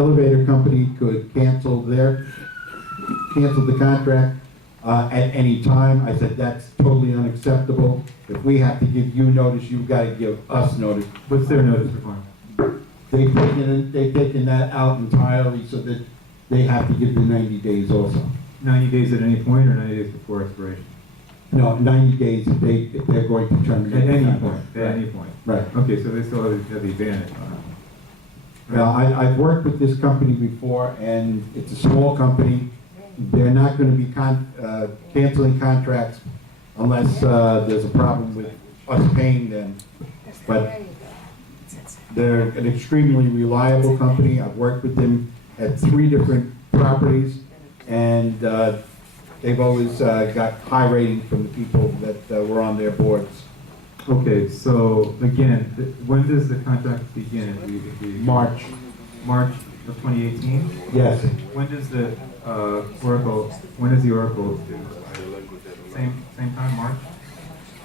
elevator company could cancel the contract at any time. I said, that's totally unacceptable. If we have to give you notice, you've got to give us notice. What's their notice requirement? They've taken that out entirely so that they have to give the 90 days also. 90 days at any point or 90 days before expiration? No, 90 days if they're going to terminate. At any the point, contract. at any point. Right. Okay, so they still have the advantage on it. Well, I've worked with this company before, and it's a small company. They're not going to be canceling contracts unless there's a problem with us paying them. But they're an extremely reliable company. I've worked with them at 3 different properties, and they've always got high ratings from the people that were on their boards. Okay, so again, when does the contract begin? If we March. March of 2018? Yes. When does the Oracle due? Same time, March?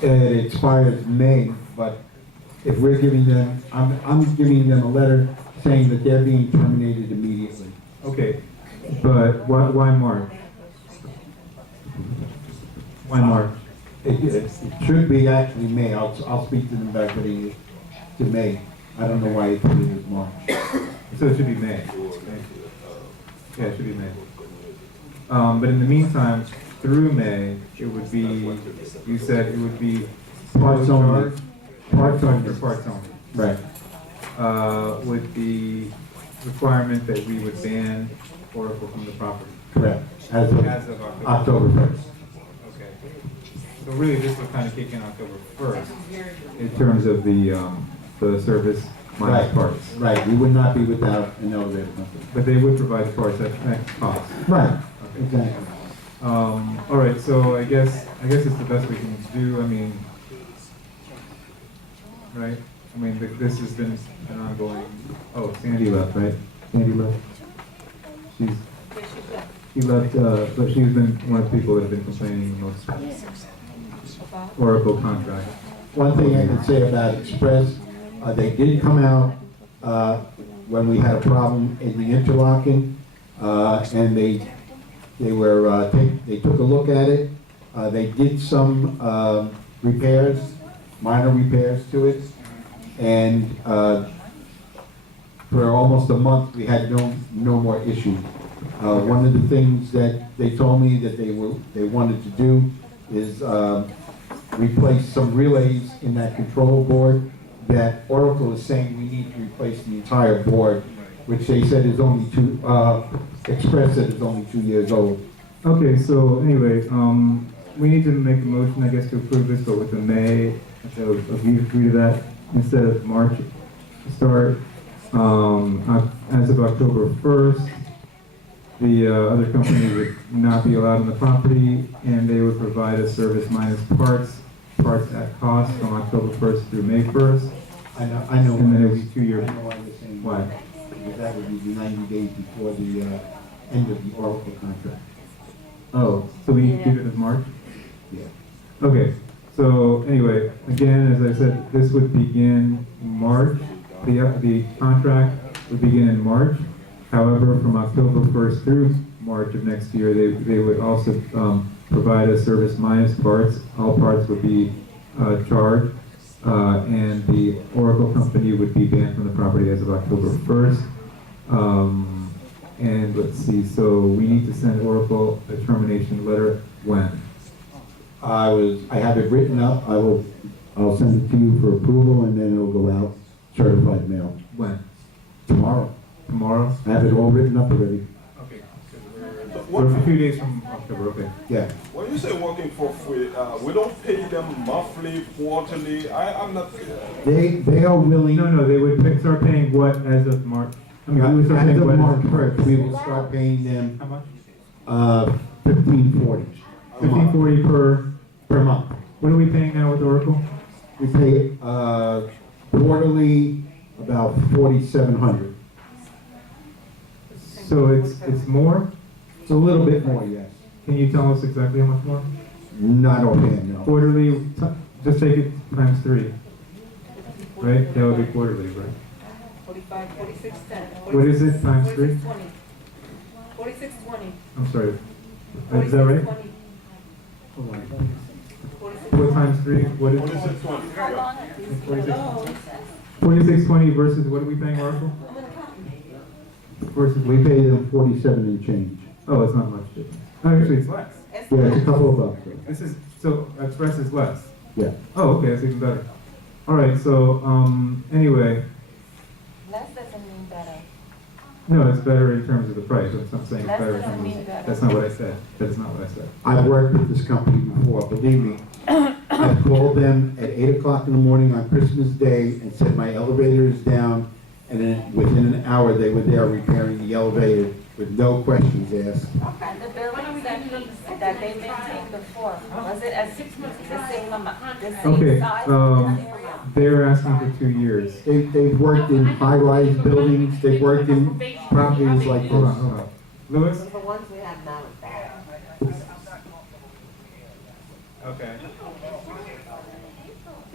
It expires May, but if we're giving them, I'm giving them a letter saying that they're being terminated immediately. Okay, but why March? Why March? It should be actually May. I'll speak to them about getting it to May. I don't know why it put it as March. So it should be May. Yeah, it should be May. But in the meantime, through May, it would be, you said it would be Parts only. Parts only. or parts only. Right. With the requirement that we would ban Oracle from the property. Correct. As of October 1st. Okay. So really, this will kind of kick in October 1st in terms of the service minus Right. parts. Right. We would not be without an elevator company. But they would provide the parts at cost. Right. Okay. Exactly. All right, so I guess it's the best we can do. I mean, right? I mean, this has been an ongoing. Oh, Sandy left, right? Sandy left. She left, but she's been one of the people that have been complaining most. Oracle contract. One thing I can say about Express, they did come out when we had a problem in the interlocking, and they took a look at it. They did some repairs, minor repairs to it, and for almost a month we had no more issues. One of the things that they told me that they wanted to do is replace some relays in that control board that Oracle is saying we need to replace the entire board, which they said is only Express said is only 2 years old. Okay, so anyway, we need to make a motion, I guess, to approve this, but with the May, so if you agree to that, instead of March start, as of October 1st, the other company would not be allowed on the property, and they would provide a service minus parts at cost from October 1st through May 1st. I know. And then it would be 2 years. I know why you're saying Why? Because that would be the 90 days before the end of the Oracle contract. Oh, so we keep it as March? Yeah. Okay, so anyway, again, as I said, this would begin March. The contract would begin in March. However, from October 1st through March of next year, they would also provide a service minus parts. All parts would be charged, and the Oracle company would be banned from the property as of October 1st. And let's see, so we need to send Oracle a termination letter when? I have it written up. I'll send it to you for approval, and then it'll go out certified mail When? tomorrow. Tomorrow? I have it all written up already. Okay. We're a few days from October, okay. Yeah. When you say working for free, we don't pay them monthly, quarterly. I'm not. They are willing. No, they would start paying what as of March? I mean, we would start As paying of what March 1st, we will start paying them How much? $15.40 $15.40 per month. What are we paying now with Oracle? We pay quarterly about $4,700. So it's more? It's a little bit more, yes. Can you tell us exactly how much more? Not offhand, no. Quarterly, just take it times 3. Right? That would be quarterly, right? 45, 4610. What is it, times three? 4620. 4620. I'm sorry. Is that right? 4620. What times three? What is What it? is it, 20? Yeah. 4620 versus what are we paying Oracle? I'm an accountant. Versus, We pay them 47 and change. oh, it's not much different. Oh, actually, it's less. Yeah, it's a couple of bucks. This is, so Express is less. Yeah. Oh, okay, that's even better. All right, so, anyway, Less doesn't mean better. no, it's better in terms of the price. I'm not saying it's Less better in doesn't terms mean of, better. that's not what I said. That is not what I said. I've worked with this company before, believe me. I called them at 8 o'clock in the morning on Christmas Day and said my elevator is down, and then within an hour, they were there repairing the elevator with no questions asked. And the buildings that they maintained before, was it at 6 months, the same amount, the same Okay, size? they're asking for 2 years. They've worked in high-rise buildings, they've worked in properties like Hold on, this. hold on. Louis? The ones we have now is bad. Okay.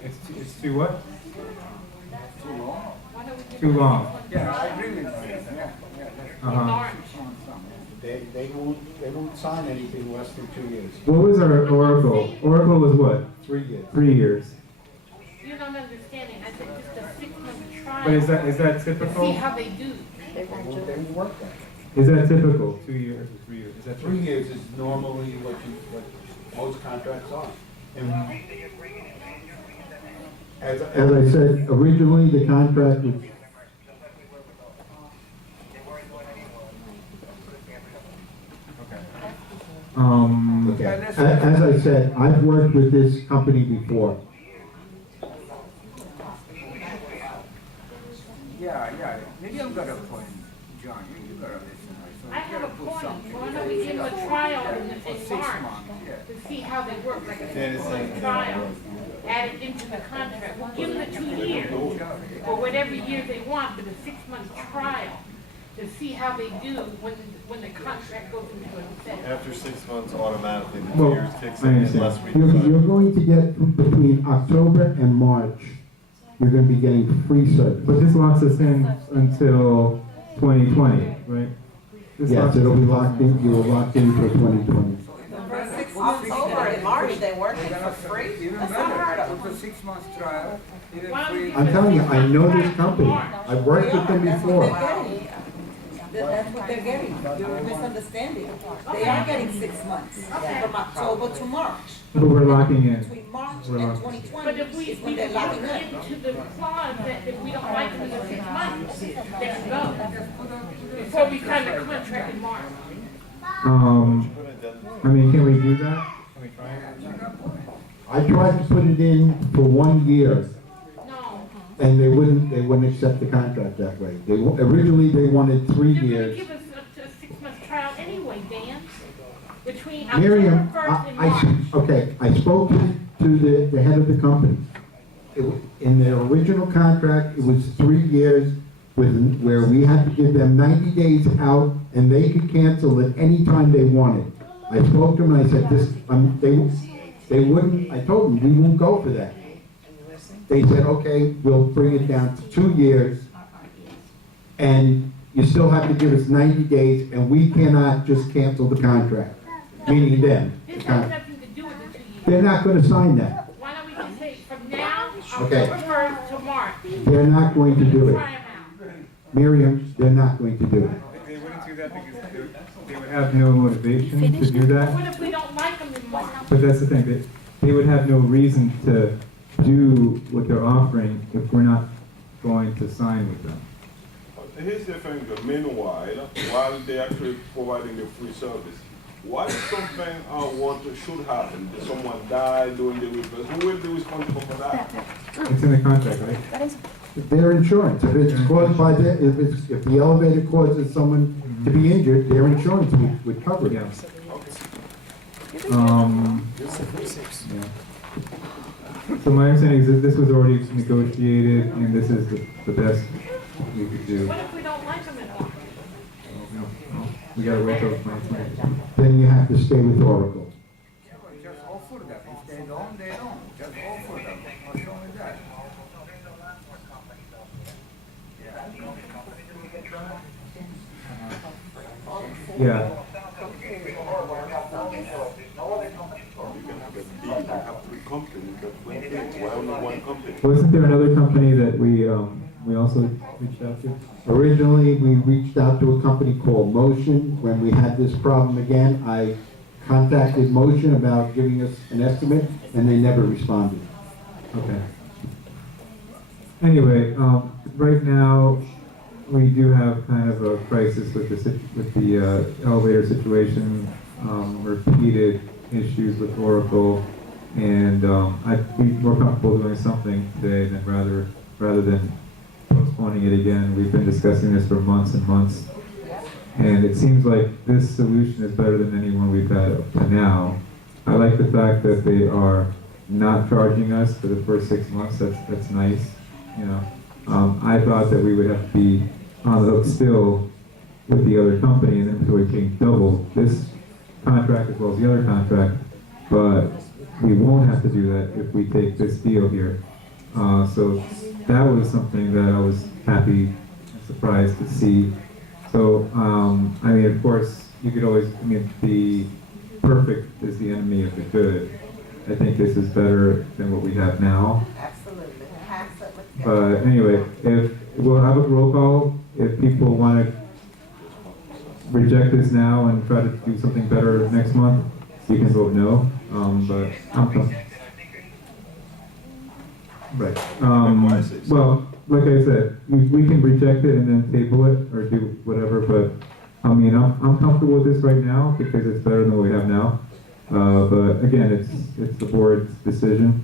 It's too what? Too long. Yeah, I agree with you. Uh-huh. They won't sign anything less than 2 years. What was our Oracle? Oracle was what? 3 years. 3 years. You don't understand it. I said just a 6-month trial. But is that To see typical? how they do. They won't work that. Is that typical? 2 years or 3 years? Is that 3 years is normally what most contracts are. As I said, originally the contract was. Okay. As I said, I've worked with this company before. Yeah. Maybe I've got a point, John. You got a listen. So I you have a gotta put point. something Why don't we give them a trial in for 6 March months. Yeah. to see how they work, like a 6-month trial, add it into the contract. We'll give them the 2 years, or whatever year they want, but a 6-month trial to see how they do when the contract goes into effect. After 6 months, automatically the Well, 2 years kicks I in understand. unless we You're decide. going to get, between October and March, you're gonna be getting free service. But this locks us in until 2020, right? This Yes, locks it'll us be locked in, you will lock in for 2020. October and March, they work for free? Even That's not hard. better. Put a 6 months trial. Even Why don't we free. give I'm them telling you, a I know this 6-month company. trial in March? I've worked with them That's what before. they're getting. That's what they're getting. You're misunderstanding. They are getting 6 months, from October to March. But we're locking in. Between March We're and locked. 2020 But if we is when can they're put locking in. into the clause that if we don't like them in the 6 months, they can go. Before we sign the contract in March. I mean, can we do that? Can we try it? I tried to put it in for 1 year, No. and they wouldn't accept the contract that way. Originally, they wanted 3 They're gonna years. give us up to a 6-month trial anyway, Dan. Between Miriam, October 1st and March. okay, I spoke to the head of the company. In the original contract, it was 3 years where we had to give them 90 days out, and they could cancel at any time they wanted. I spoke to them, and I said, they wouldn't, I told them, we won't go for that. They said, okay, we'll bring it down to 2 years, and you still have to give us 90 days, and we cannot just cancel the contract, meaning them. the This has con- nothing to do with the 2 years. They're not gonna sign that. Why don't we just say from now, Okay. October 1st to March? They're not going to do it. Try 'em out. Miriam, they're not going to do it. They wouldn't do that because they would have no motivation to do that. What if we don't like them in March? But that's the thing, they would have no reason to do what they're offering if we're not going to sign with them. Here's the thing, meanwhile, while they actually providing the free service, what if something should happen? Did someone die during the repair? Who will be responsible for that? It's in the contract, right? Their insurance, if it's caused by if the elevator causes someone to be injured, their insurance would cover it. Yeah. Okay. Yeah. So my understanding is that this was already negotiated and this is the best we could do. What if we don't like them in March? We gotta wait till 2020. Then you have to stay with Oracle. Just offer them. If they don't, they don't. Just offer them. What's wrong with that? Yeah. Yeah, You can have three companies, but why only one company? wasn't there another company that we also reached out to? Originally, we reached out to a company called Motion. When we had this problem again, I contacted Motion about giving us an estimate, and they never responded. Okay. Anyway, right now, we do have kind of a crisis with the elevator situation, repeated issues with Oracle, and we're more comfortable doing something today than rather than postponing it again. We've been discussing this for months and months, and it seems like this solution is better than any one we've had up to now. I like the fact that they are not charging us for the first 6 months. That's nice, you know. I thought that we would have to be on the hook still with the other company, and then we're paying double this contract as well as the other contract, but we won't have to do that if we take this deal here. So that was something that I was happy and surprised to see. So, I mean, of course, you could always, I mean, the perfect is the enemy of the good. I think this is better than what we have now. Absolutely. Pass it, let's go. But anyway, if we'll have a roll call, if people want to reject this now and try to do something better next month, you can vote no. But right. Well, like I said, we can reject it and then table it or do whatever. But I mean, I'm comfortable with this right now because it's better than what we have now. But again, it's the board's decision.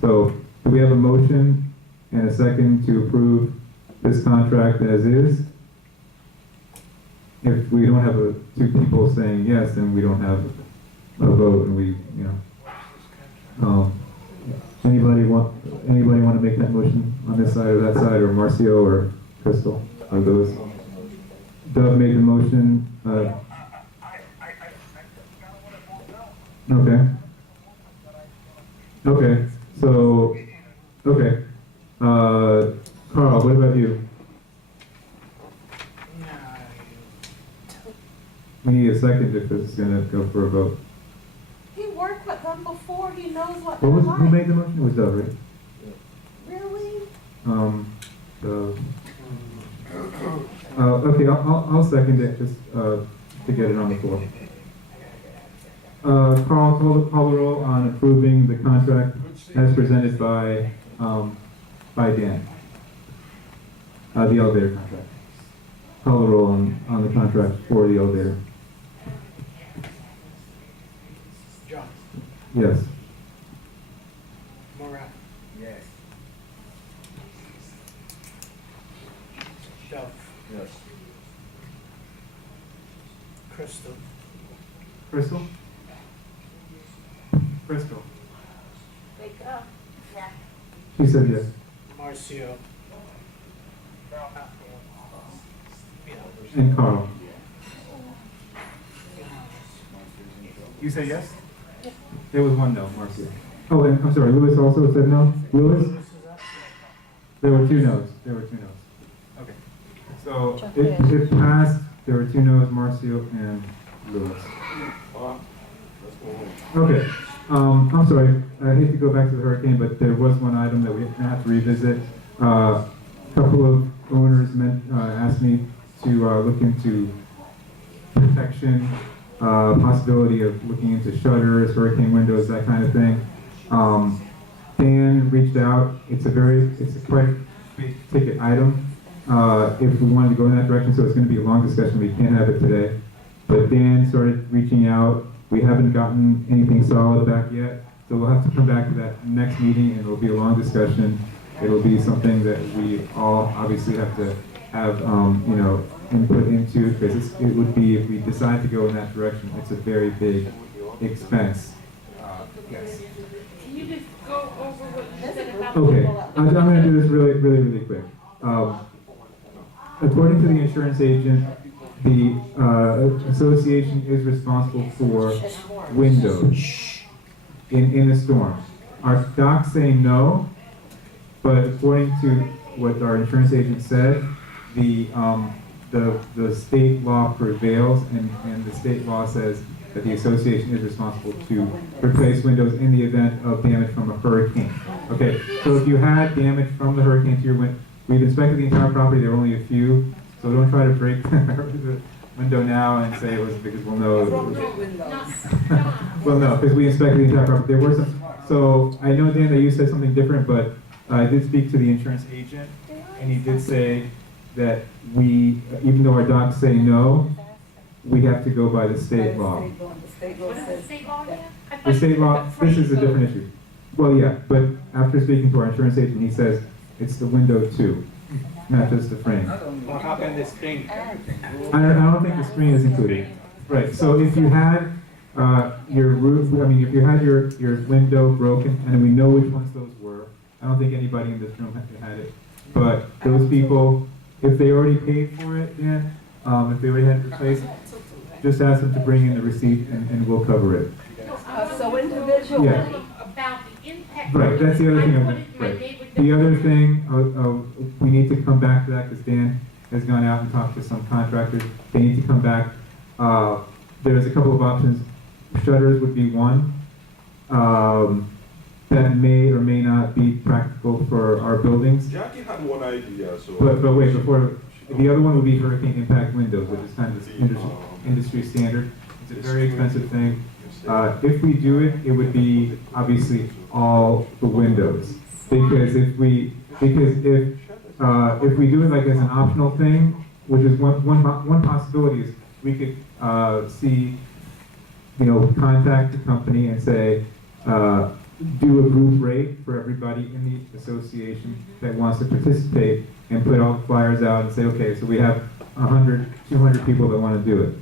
So, do we have a motion and a second to approve this contract as is? If we don't have two people saying yes, then we don't have a vote, and we, you know. Anybody want to make that motion on this side or that side, or Marcio or Crystal, or those? Doug made the motion. Okay. Okay. So, okay. Carl, what about you? We need a second if this is gonna go for a vote. He worked with them before, he knows what they're Who like. made the motion? It was Doug, right? Really? Doug. Okay, I'll second it just to get it on the floor. Carl, call the roll on approving the contract as presented by Dan. The elevator contract. Call the roll on the contract for the elevator. John. Yes. Moran. Yes. Duff. Yes. Crystal. Crystal? Crystal. Wake up. Yeah. She said yes. Marcio. And Carl. You say yes? There was one no, Marcia. Oh, and I'm sorry, Louis also said no? Louis? There were two no's. Okay. So it passed. There were two no's, Marcio and Louis. Okay. I'm sorry. I hate to go back to the hurricane, but there was one item that we have to revisit. A couple of owners asked me to look into protection, possibility of looking into shutters, hurricane windows, that kind of thing. Dan reached out. It's a quite big ticket item. If we wanted to go in that direction, so it's going to be a long discussion. We can't have it today. But Dan started reaching out. We haven't gotten anything solid back yet, so we'll have to come back to that next meeting, and it'll be a long discussion. It'll be something that we all obviously have to have, input into, because it would be, if we decide to go in that direction, it's a very big expense. Yes. Can you just go over what you said about? Okay, I'm going to do this really quick. According to the insurance agent, the association is responsible for windows in a storm. Our docs say no, but according to what our insurance agent said, the the state law prevails, and the state law says that the association is responsible to replace windows in the event of damage from a hurricane. Okay, so if you had damage from the hurricane to your window, we've inspected the entire property, there are only a few, so don't try to break the window now and say it was because we'll know. Well, no, because we inspected the entire property. There were some, so I know, Dan, that you said something different, but I did speak to the insurance agent, and he did say that we, even though our docs say no, we have to go by the state law. The state law What is the says. state law again? I thought The you state said law, the this is a phrase different issue. Well, yeah, but after speaking to our insurance agent, he says it's the window too, not just the frame. What happened this thing? I don't think the screen is included. Right, so if you had your roof, I mean, if you had your window broken, and we know which ones those were, I don't think anybody in this room had it, but those people, if they already paid for it, Dan, if they already had it replaced, just ask them to bring in the receipt and we'll cover it. So individually. Yeah. About the impact. Right, that's the other thing. I put it in my Right. neighborhood. The other thing, we need to come back to that because Dan has gone out and talked to some contractors. They need to come back. There's a couple of options. Shutters would be one. That may or may not be practical for our buildings. Jackie had one idea, so. But wait, before, the other one would be hurricane impact windows, which is kind of industry standard. It's a very expensive thing. If we do it, it would be obviously all the windows. Because if we do it like as an optional thing, which is one possibility is we could contact the company and say, do a group rate for everybody in the association that wants to participate and put all the flyers out and say, okay, so we have 100, 200 people that want to do it.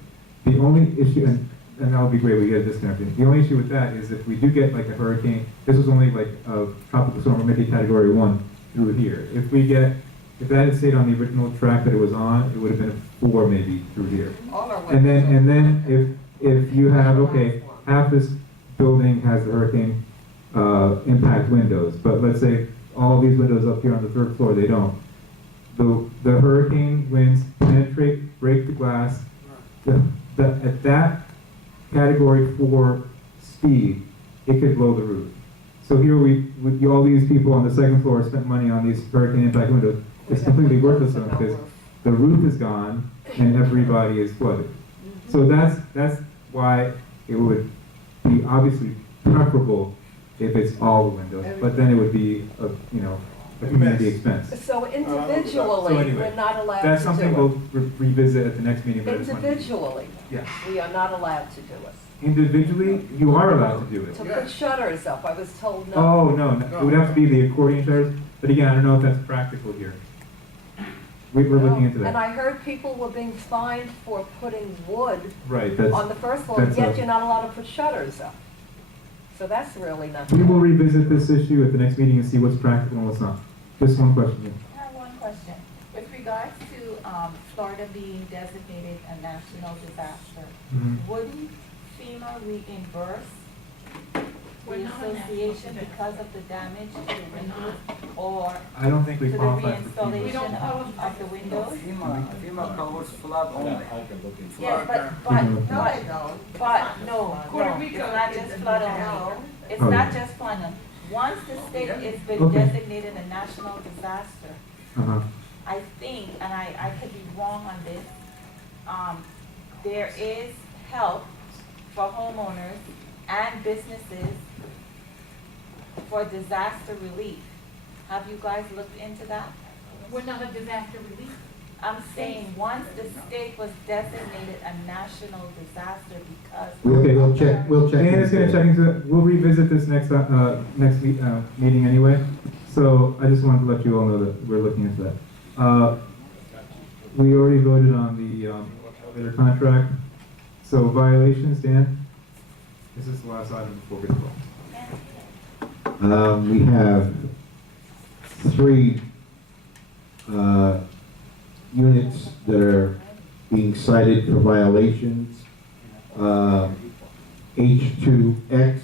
The only issue, and that would be great, we get a discount. The only issue with that is if we do get like a hurricane, this was only like a tropical storm or maybe category 1 through here. If that had stayed on the original track that it was on, it would have been a 4 maybe through here. And then if you have, okay, half this building has the hurricane impact windows, but let's say all these windows up here on the 3rd floor, they don't. The hurricane winds penetrate, break the glass. At that category 4 speed, it could blow the roof. So here all these people on the 2nd floor spent money on these hurricane impact windows. It's completely worthless to them because the roof is gone and everybody is flooded. So that's why it would be obviously preferable if it's all the windows, but then it would be a community expense. So individually, So anyway, we're not allowed to do it. That's something we'll revisit at the next meeting. but I just wanted- Individually, Yeah. we are not allowed to do it. Individually, you are allowed to do it. To put shutters up, I was told no. Oh, no, it would have to be the accordion shutters, but again, I don't know if that's practical here. We're looking into And that. I heard people were being fined for putting wood Right, on the 1st floor, that's yet a- you're not allowed to put shutters up. So that's really we nothing. will revisit this issue at the next meeting and see what's practical and what's not. Just one question. I have one question. With regards to Florida being designated a national disaster, Mhm. wouldn't FEMA reimburse We're the not a national association disaster. because of the damage to the windows or I don't think to we the qualify for We reinstallation don't FEMA. qualify. of the windows? FEMA covers flood only. Yes, but, no, Puerto Rico it's not just is flood a only. It's Oh, not yeah. just flood only. Once the state has been Okay. designated a national disaster, Uh-huh. I think, and I could be wrong on this, there is help for homeowners and businesses for disaster relief. Have you guys looked into that? We're not a disaster relief. I'm saying, once the state was designated a national disaster because. We'll check. Dan is gonna into check it. into it. We'll revisit this next meeting anyway. So I just wanted to let you all know that we're looking into that. We already voted on the elevator contract. So violations, Dan? This is the last item before we go. We have 3 units that are being cited for violations. H2X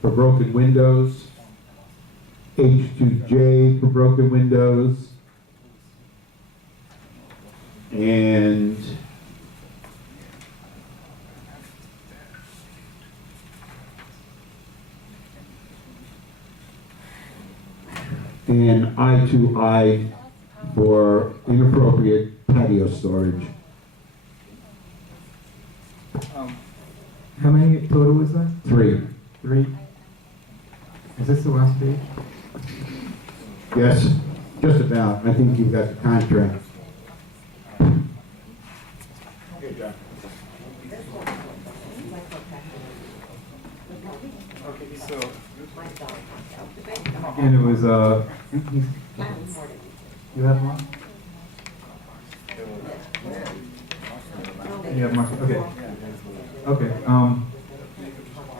for broken windows, H2J for broken windows, And I2I for inappropriate patio storage. How many total is that? 3. 3? Is this the last page? Yes, just about. I think you've got the contract. Okay, John. Okay, so, And it was, you have one? You have one, okay. Okay,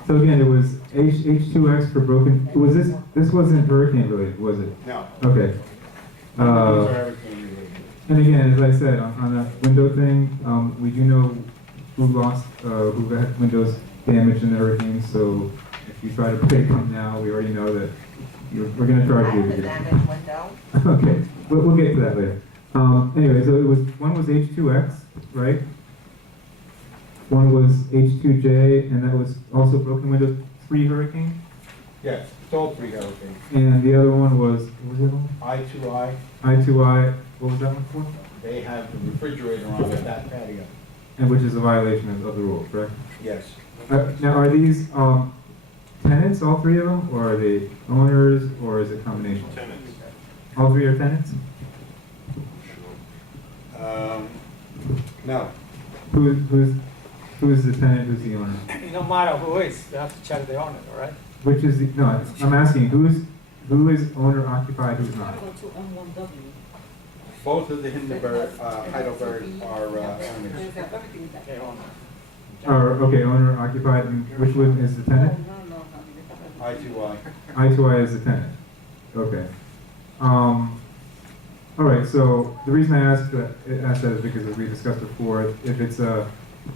so again, it was H2X for broken, was this wasn't hurricane related, was it? no. Okay. These are everything related. And again, as I said, on that window thing, we do know who lost, who had windows damaged in the hurricane, so if you try to break them now, we already know that we're gonna charge you. The damaged window. Okay, we'll get to that later. Anyway, so it was, one was H2X, right? One was H2J, and that was also broken windows pre-hurricane? Yes, it's all 3 hurricanes. And the other one was, what was the other one? I2I, I2I, what was that one for? they have the refrigerator on that patio. And which is a violation of the rule, correct? Yes. Now, are these tenants, all 3 of them, or are they owners, or is it combination? Tenants. All 3 are tenants? No. Who is the tenant, who's the owner? No matter who is, you have to check the owner, all right? Which is the, no, I'm asking, who is owner occupied, who's not? Go to M1W. Both of the Hindenburg, Heidelberg are owners. There's everything with that. Okay, owner. Or, okay, owner occupied, and which one is the tenant? No. I2I. I2I is the tenant. Okay. All right, so the reason I asked that is because as we discussed before, if it's a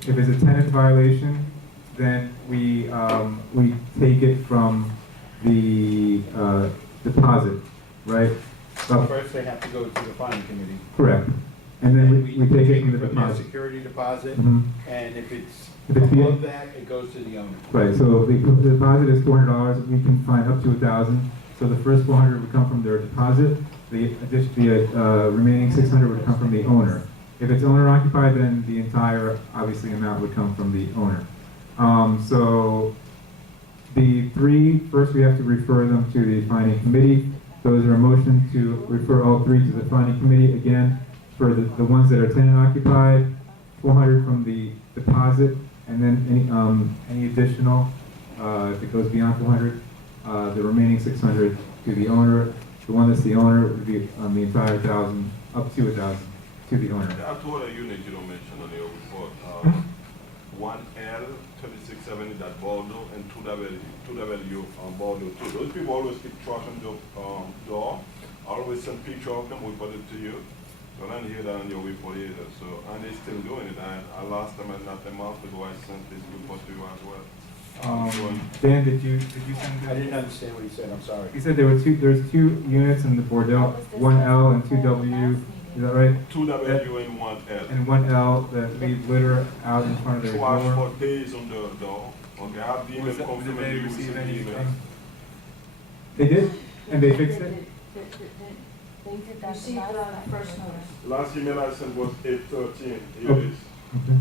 tenant violation, then we take it from the deposit, right? First, they have to go to the fine committee. Correct. And then we take it from the their deposit. security deposit, Mhm. and if it's If it's above that, it goes to the owner. Right, so if the deposit is $400, we can fine up to 1,000. So the first 400 would come from their deposit, the remaining 600 would come from the owner. If it's owner occupied, then the entire, obviously, amount would come from the owner. So the 3, first we have to refer them to the fining committee. So is there a motion to refer all 3 to the fining committee? Again, for the ones that are tenant occupied, 400 from the deposit, and then any additional, if it goes beyond 400, the remaining 600 to the owner. The one that's the owner would be on the entire 1,000, up to 1,000 to the owner. There are 2 other units you don't mention on your report. 1L 3670 that Bordeaux and 2W on Bordeaux too. Those people always keep trash on the door. I always send picture of them, we put it to you. So I didn't hear that on your report either. So, and they're still doing it. I last time, not a month ago, I sent this report to you as well. Dan, did you send I it? didn't understand what he said, I'm sorry. He said there's 2 units in the Bordeaux, 1L and 2W, is that right? 2W and 1L. And 1L that leave litter out in front of their Trash door. for days on the door. Okay, I have the email Did they confirming you receive received the email. anything? They did? And they fixed it? They did that Received last the time. first notice. Last email I sent was 8/13. Here Okay. it is. Okay.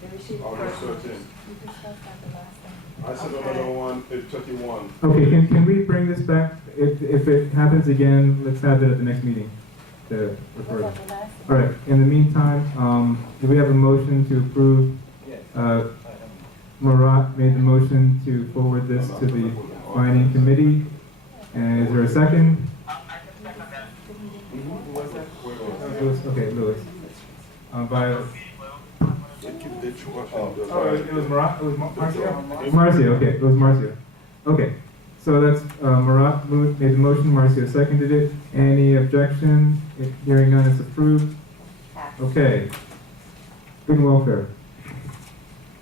They received the August first notice. 13. We discussed that the last time. I sent another one 8/31. Okay, can we bring this back? If it happens again, let's have it at the next meeting to refer Was to. that the last All right, in the meantime, do we have a motion to approve? Yes. Marat made the motion to forward this to the fining committee. And is there a second? Lewis, okay, Lewis. By, They keep the trash Oh. on the oh, it door. was Marat, it was Marcio? Marcio, okay, it was Marcio. Okay, so that's, Marat made the motion, Marcio seconded it. Any objection? If hearing none, it's approved. Okay. Good and welfare.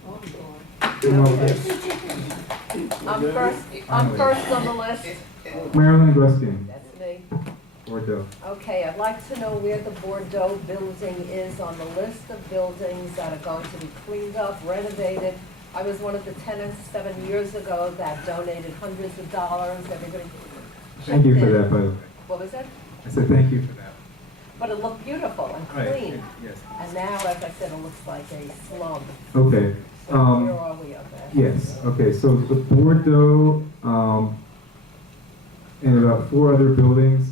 Oh, Lord. Good and welfare. I'm first on the list. Marilyn Gluskin. That's me. Bordeaux. Okay, I'd like to know where the Bordeaux building is on the list of buildings that are going to be cleaned up, renovated. I was one of the tenants 7 years ago that donated hundreds of dollars, everybody Thank you chipped for in. that, by the way. What was it? I said thank you for that. But it looked beautiful and Right, clean. yes. And now, as I said, it looks like a slum. Okay. So where are we on that? Yes, okay, so the Bordeaux, and about 4 other buildings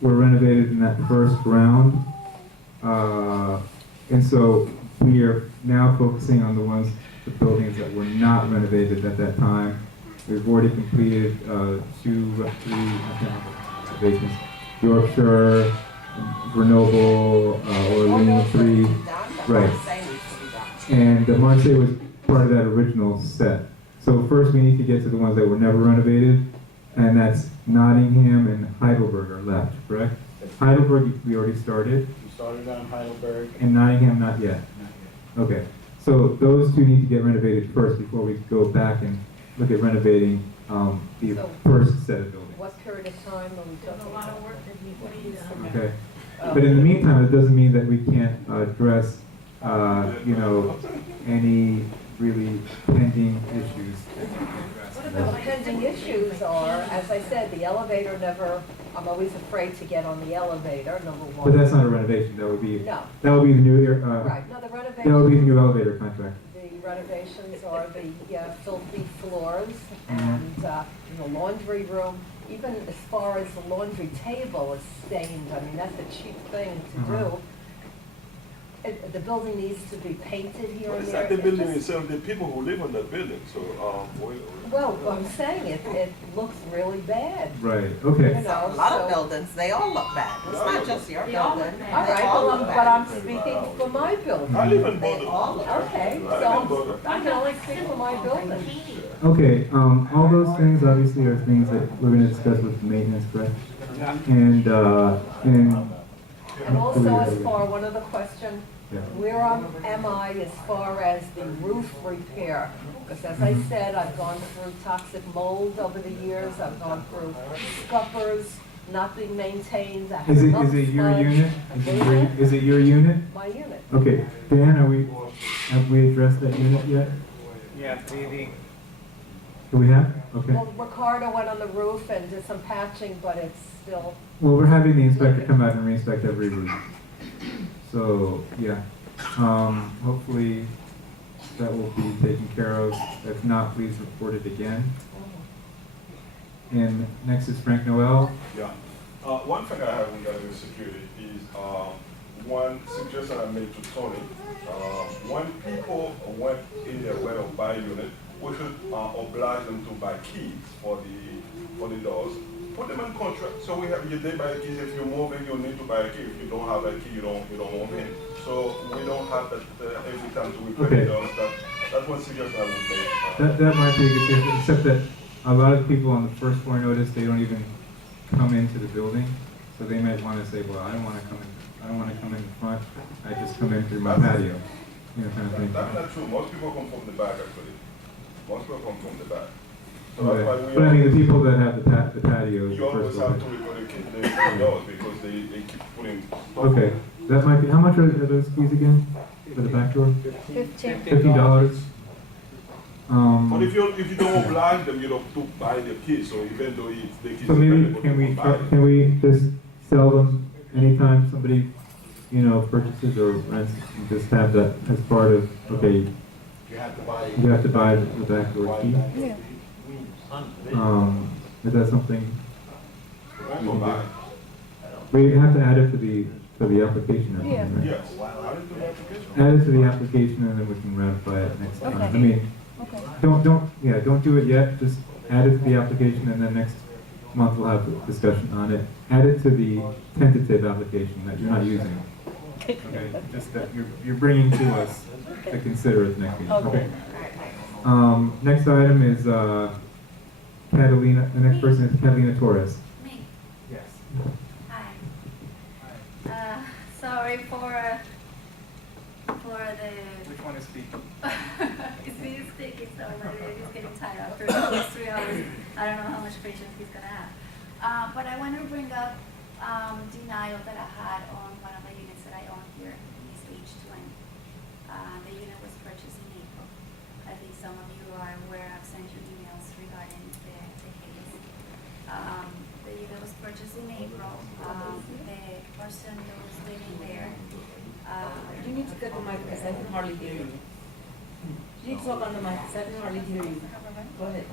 were renovated in that first round. And so we are now focusing on the buildings that were not renovated at that time. We've already completed 3 renovations. Yorkshire, Grenoble, Orleans, 3, right. And Marseille was part of that original set. So first we need to get to the ones that were never renovated, and that's Nottingham and Heidelberg are left, correct? Heidelberg, we already started, We started on Heidelberg. and Nottingham not yet. Okay, so those 2 need to get renovated first before we go back and look at renovating the So- first set of buildings. What period of time are we There's a lot talking? of work that needs to be done. Okay, but in the meantime, it doesn't mean that we can't address, any really pending issues that need to be The addressed. pending issues are, as I said, the elevator never, I'm always afraid to get on the elevator, number one. But that's not a renovation, that would be, No, that would be the new, right, no, the that would be the renovation, new elevator contract. the renovations are the filthy floors Mhm. and the laundry room, even as far as the laundry table is stained, I mean, that's a cheap thing to do. Uh-huh. The building needs to be painted here Well, and it's there. not the It building just- itself, the people who live in that building, so, Well, I'm saying it looks really bad, Right, you okay. know, A lot of so. buildings, they all look bad. It's not just your They all look building. bad. All They right, all well, look but bad. I'm speaking for my building. I live in They Bordeaux. all look bad. Okay, I live in so Bordeaux. I can only speak for my building. Okay, all those things obviously are things that we're gonna discuss with the maintenance, correct? And And also as far, one other question, yeah. where am I as far as the roof repair? Because as I said, I've gone through toxic mold over the years, I've gone through scuppers not being maintained. I have Is enough it your sludge. unit? Is it your unit? My unit. Okay, Dan, have we addressed that unit yet? Yeah, the Do we have? Okay. Well, Ricardo went on the roof and did some patching, but it's still, Well, we're having the inspector come out and re-inspect every roof. So, yeah, hopefully that will be taken care of. If not, please report it again. And next is Frank Noel. Yeah. One thing I have regarding security is one suggestion I made to Tony. When people went in their rental buy unit, we should oblige them to buy keys for the doors. Put them in contract. So they buy keys. If you move in, you need to buy a key. If you don't have a key, you don't move in. So we don't have that every time to repair Okay. the doors. That's one suggestion I would make. That might be a good suggestion, except that a lot of people on the first floor notice they don't even come into the building. So they might want to say, well, I don't want to come in the front. I just come in through my patio, kind of thing. That's not true. Most people come from the back, actually. Most people come from the back. So Okay. that's why we But I mean, the people that have the patios, You the always first have to floor. report the doors because they keep putting stuff. Okay, that might be, how much are those keys again for the back door? 15. $50. But if you don't oblige them, you don't have to buy the keys, so even though it's the keys. So maybe, available, can you we, buy them. can we just sell them anytime somebody, purchases or rents, and just have that as part of, okay, You have to buy. you have to buy the back door key? Is that something? Rent or buy. We have to add it to the application, I think, right? Yes. Add it to the application. Add it to the application and then we can ratify it next time. I Okay. mean, don't do it yet, just add it to the application and then next month we'll have a discussion on it. Add it to the tentative application that you're not using. Okay, just that you're bringing to us to consider at the next meeting. Okay. Next item is Catalina, the next person is Catalina Torres. Me. Yes. Hi. Sorry for the. which one is speaking? It's really sticky, so he's getting tired after these 3 hours. I don't know how much patience he's gonna have. But I want to bring up denial that I had on one of the units that I own here in East H20. The unit was purchased in April. I think some of you are aware, I've sent you emails regarding the case. The unit was purchased in April. The person who was living there, You need to get the mic because I can hardly hear you. You need to talk on the mic because I can hardly hear you. Go ahead.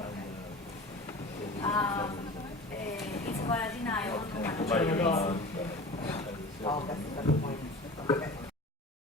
it's about a denial on one of the units